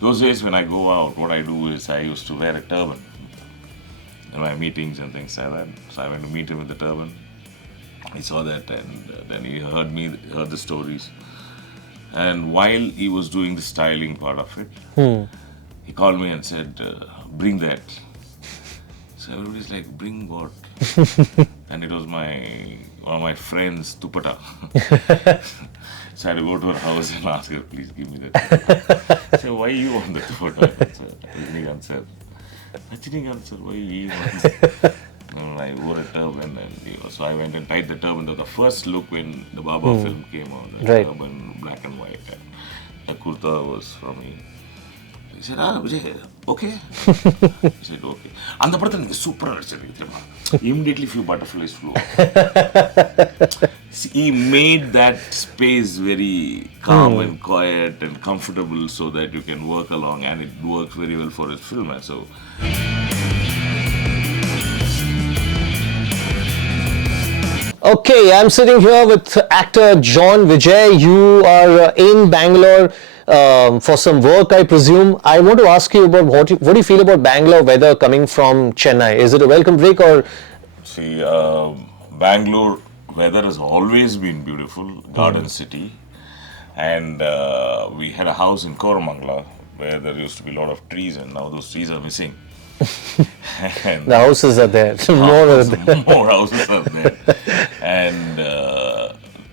those days when I go out, what I do is I used to wear a turban in my meetings and things like that. So I went to meet him with the turban. He saw that, and then he heard the stories. And while he was doing the styling part of it, he called me and said, bring that. So everybody's like, bring what? And it was one of my friends, Tupata. So I had to go to her house and ask her, please give me that. I said, why you want the Tupata? Rajinikanth said, why you want it? And I wore a turban, and so I went and tied the turban. That was the first look when the Baba film came out, the turban, black and white. And the kurta was from me. He said, Vijay, okay? I said, okay. And the person is super. Immediately few butterflies flew. He made that space very calm and quiet and comfortable so that you can work along, and it works very well for his film. And so. Okay, I'm sitting here with actor John Vijay. You are in Bangalore for some work, I presume. I want to ask you about what do you feel about Bangalore weather coming from Chennai? Is it a welcome break or? See, Bangalore weather has always been beautiful, garden city, and we had a house in Koramangala where there used to be a lot of trees, and now those trees are missing. The houses are there. More houses are there. And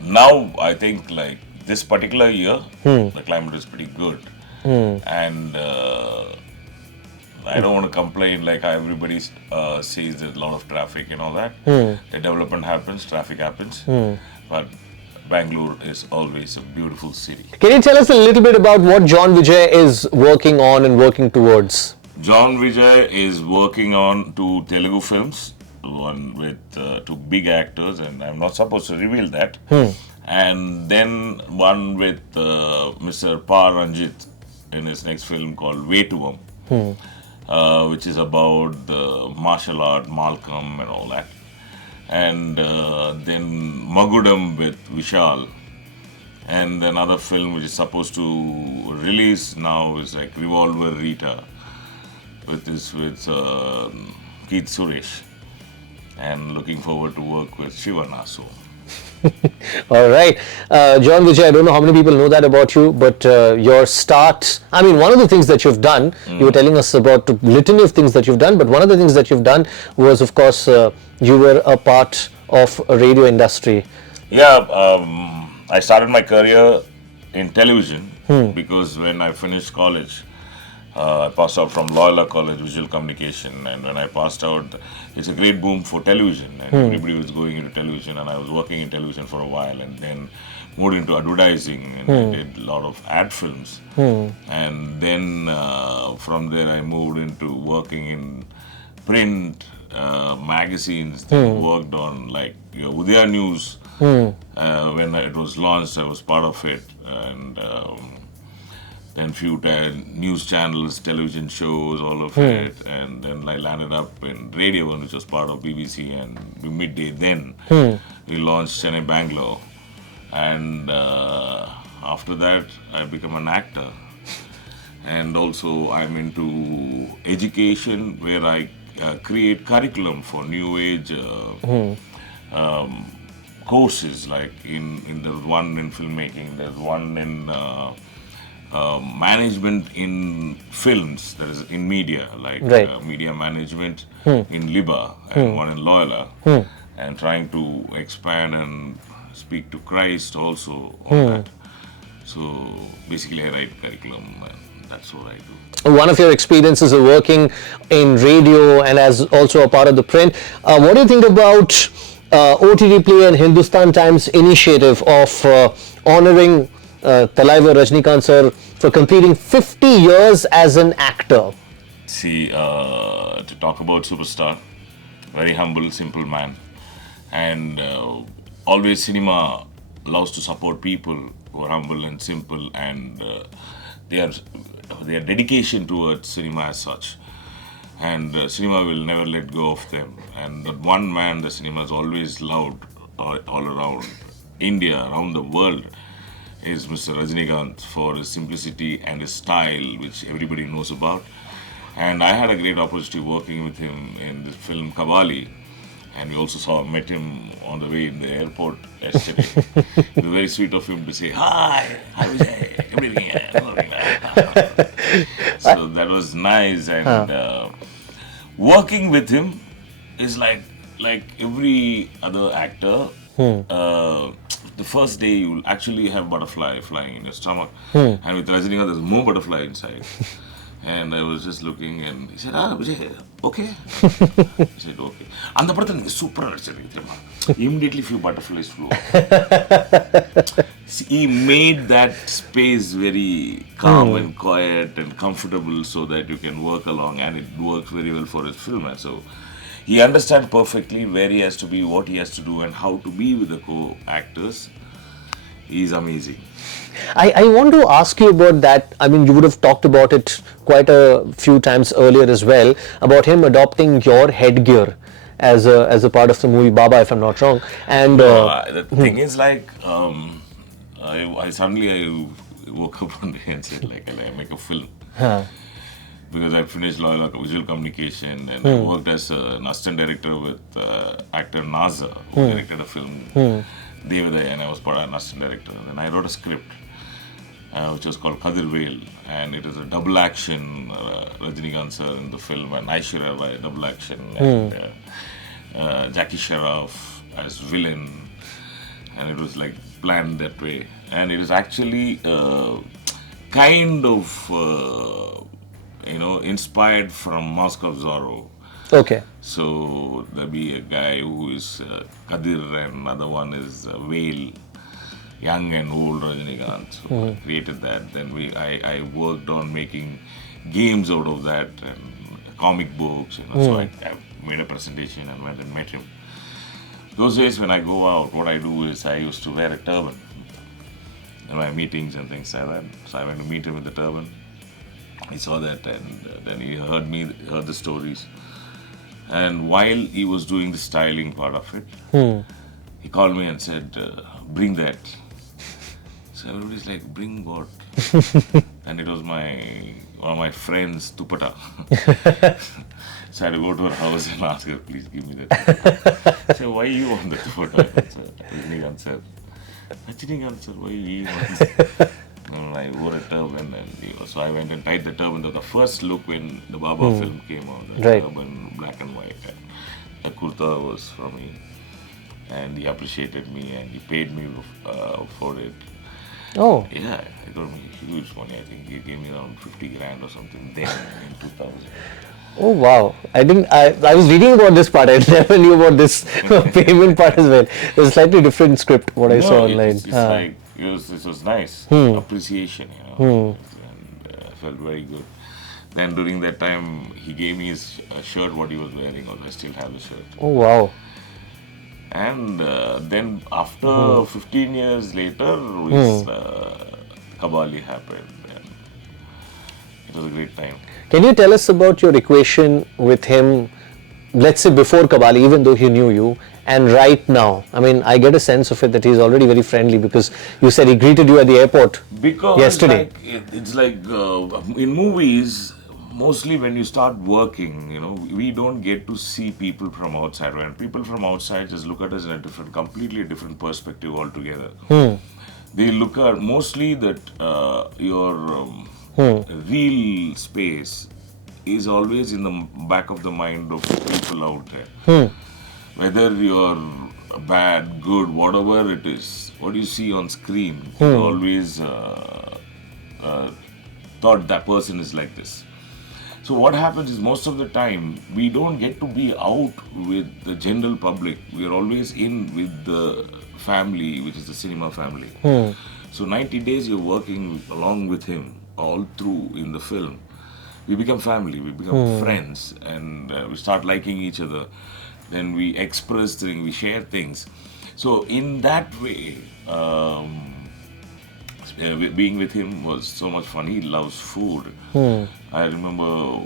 now I think like this particular year, the climate is pretty good. And I don't want to complain like how everybody says there's a lot of traffic and all that. The development happens, traffic happens. But Bangalore is always a beautiful city. Can you tell us a little bit about what John Vijay is working on and working towards? John Vijay is working on 2 Telugu films, one with 2 big actors, and I'm not supposed to reveal that. And then one with Mr. Pa Ranjit in his next film called Vetuvam, which is about the martial art, Malcolm and all that. And then Magudam with Vishal. And another film which is supposed to release now is like Revolver Rita, with Keith Suresh, and looking forward to work with Shivana soon. All right. John Vijay, I don't know how many people know that about you, but your start, I mean, one of the things that you've done, you were telling us about a litany of things that you've done, but one of the things that you've done was, of course, you were a part of a radio industry. Yeah, I started my career in television because when I finished college, I passed out from Loyola College, Visual Communication, and when I passed out, it's a great boom for television, and everybody was going into television, and I was working in television for a while, and then moved into advertising, and I did a lot of ad films, and then from there I moved into working in print magazines, worked on like Udaya News, when it was launched, I was part of it, and then few news channels, television shows, all of it, and then I landed up in radio, which was part of BBC and Midday. Then we launched Chennai Bangalore, and after that I became an actor, and also I'm into education where I create curriculum for new age courses, like in there's one in filmmaking, there's one in management in films, that is in media, like media management in Liba, and one in Loyola, and trying to expand and speak to Christ also on that. So basically I write curriculum, and that's what I do. One of your experiences of working in radio and as also a part of the print, what do you think about OTTplay and Hindustan Times initiative of honoring Thalaivar Rajinikanth sir for completing 50 years as an actor? See, to talk about superstar, very humble, simple man, and always cinema loves to support people who are humble and simple, and their dedication towards cinema as such. And cinema will never let go of them. And that one man, the cinema has always loved all around India, around the world. is Mr. Rajinikanth for his simplicity and his style, which everybody knows about. And I had a great opportunity working with him in the film Kabali. And we also met him on the way in the airport yesterday. It was very sweet of him to say, hi, how is it? Everything. So that was nice. And working with him is like every other actor. The first day you'll actually have butterfly flying in your stomach. And with Rajinikanth, there's more butterfly inside. And I was just looking and he said, Vijay, okay? I said, okay. And the person super. Immediately few butterflies flew. He made that space very calm and quiet and comfortable so that you can work along, and it works very well for his film. And so he understands perfectly where he has to be, what he has to do, and how to be with the co-actors. He's amazing. I want to ask you about that. I mean, you would have talked about it quite a few times earlier as well, about him adopting your headgear as a part of the movie Baba, if I'm not wrong. And The thing is, like, I suddenly woke up one day and said, like, I make a film. Because I finished Loyola Visual Communication and I worked as an assistant director with actor Naza, who directed a film, Devadaya, and I was part of an assistant director. And then I wrote a script, which was called Kadir Vail, and it is a double action, Rajinikanth sir in the film, and Aishwarya Rai, double action, and Jackie Sharaf as villain, and it was like planned that way. And it is actually kind of inspired from Mask of Zorro. okay. So there'll be a guy who is Kadir, and another one is Vail, young and old Rajinikanth. So I created that. Then I worked on making games out of that and comic books. So I made a presentation and went and met him. Those days when I go out, what I do is I used to wear a turban in my meetings and things like that. So I went to meet him with the turban. He saw that, and then he heard the stories. And while he was doing the styling part of it, he called me and said, bring that. So everybody's like, bring what? And it was one of my friends, Tupata. So I had to go to her house and ask her, please give me that. I said, why you want the Tupata? Rajinikanth said, Rajinikanth sir, why you want that? And I wore a turban, and so I went and tied the turban. The first look when the Baba film came out, the turban, black and white, and the kurta was from me, and he appreciated me and he paid me for it. Oh. Yeah, it got me huge money. I think he gave me around 50 grand or something then in 2000. Oh wow! I was reading about this part. I never knew about this payment part as well. It was a slightly different script what I saw online. It's like it was nice appreciation, and I felt very good. Then during that time, he gave me his shirt what he was wearing. Also, I still have the shirt. Oh wow! And then after 15 years later, Kabali happened, and it was a great time. Can you tell us about your equation with him, let's say before Kabali, even though he knew you, and right now? I mean, I get a sense of it that he's already very friendly, because you said he greeted you at the airport yesterday. It's like in movies, mostly when you start working, we don't get to see people from outside. When people from outside just look at us in a completely different perspective altogether. They look at mostly that your real space is always in the back of the mind of people out there. Whether you're bad, good, whatever it is, what you see on screen, you always thought that person is like this. So what happens is most of the time we don't get to be out with the general public. We are always in with the family, which is the cinema family. So 90 days you're working along with him all through in the film. We become family, we become friends, and we start liking each other. Then we express things, we share things. So in that way, being with him was so much fun. He loves food. I remember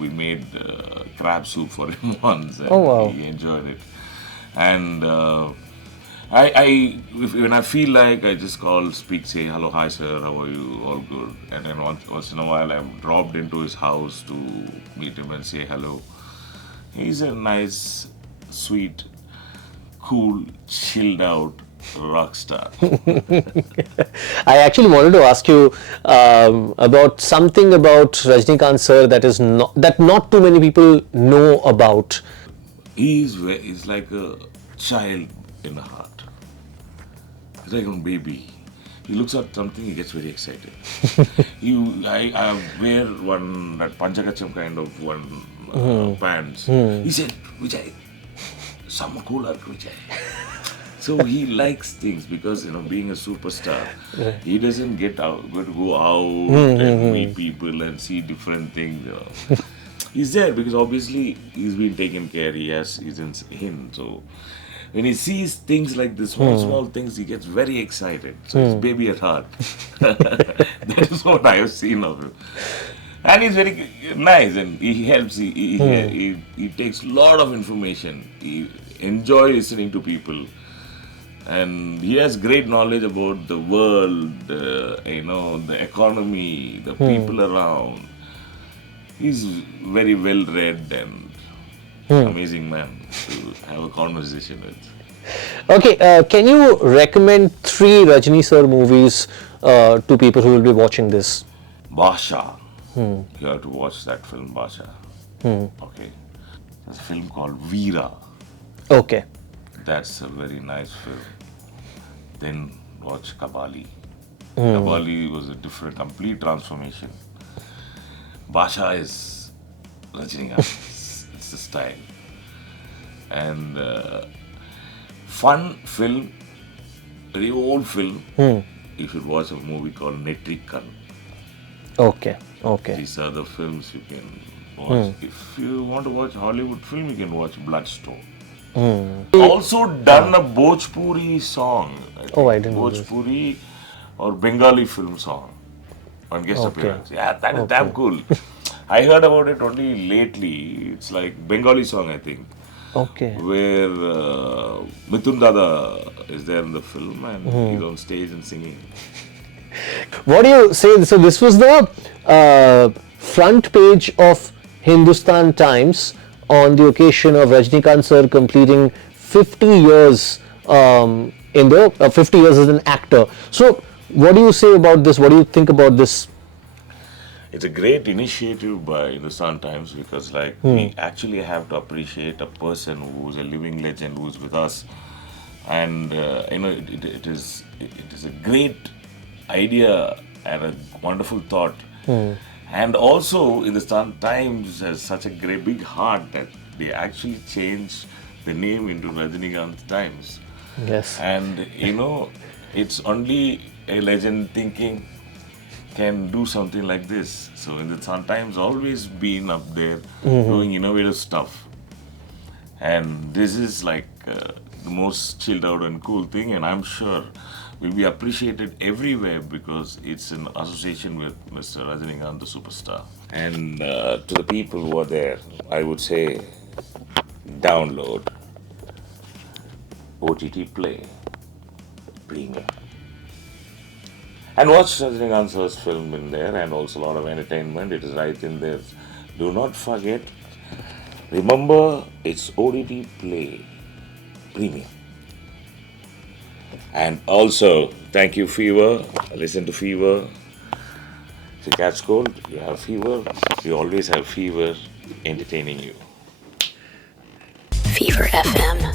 we made crab soup for him once, and he enjoyed it. And When I feel like, I just call, speak, say hello, hi sir, how are you, all good. And then once in a while I've dropped into his house to meet him and say hello. He's a nice, sweet, cool, chilled out rock star. I actually wanted to ask you about something about Rajinikanth sir that not too many people know about. He's like a child in the heart. He's like a baby. He looks at something, he gets very excited. I wear that Panchakacham kind of pants. He said, Vijay, some cooler, Vijay. So he likes things because, being a superstar, he doesn't go out and meet people and see different things. He's there because obviously he's been taken care. He's in. So when he sees things like this, small things, he gets very excited. So he's baby at heart. That is what I have seen of him. And he's very nice and he helps. He takes a lot of information. He enjoys listening to people. And he has great knowledge about the world, the economy, the people around. He's very well read and amazing man to have a conversation with. Okay, can you recommend 3 Rajini sir movies to people who will be watching this? Basha. You have to watch that film, Basha. Okay. There's a film called Veera. Okay. That's a very nice film. Then watch Kabali. Kabali was a complete transformation. Basha is Rajinikanth. It's the style. And fun film, very old film. You should watch a movie called Netrikan. Okay. These are the films you can watch. If you want to watch Hollywood film, you can watch Bloodstone. Also done a Bhojpuri song. I didn't know this. Bhojpuri or Bengali film song on guest appearance. Yeah, that is damn cool. I heard about it only lately. It's like Bengali song, I think. Okay. Where Mithun Dada is there in the film and he's on stage and singing. What do you say? So this was the front page of Hindustan Times on the occasion of Rajinikanth sir completing 50 years 50 years as an actor. So what do you say about this? What do you think about this? It's a great initiative by Hindustan Times because we actually have to appreciate a person who's a living legend who's with us. And it is a great idea and a wonderful thought. And also, Hindustan Times has such a great big heart that they actually changed the name into Rajinikanth Times. Yes. And it's only a legend thinking can do something like this. So Hindustan Times always been up there doing innovative stuff. And this is like the most chilled out and cool thing, and I'm sure will be appreciated everywhere because it's in association with Mr. Rajinikanth, the superstar. And to the people who are there, I would say download OTTplay Premium. And watch Rajinikanth's film in there and also a lot of entertainment. It is right in there. Do not forget, remember it's OTTplay Premium. And also, thank you, Fever. Listen to Fever. If you catch cold, you have fever. You always have fever entertaining you. Fever FM.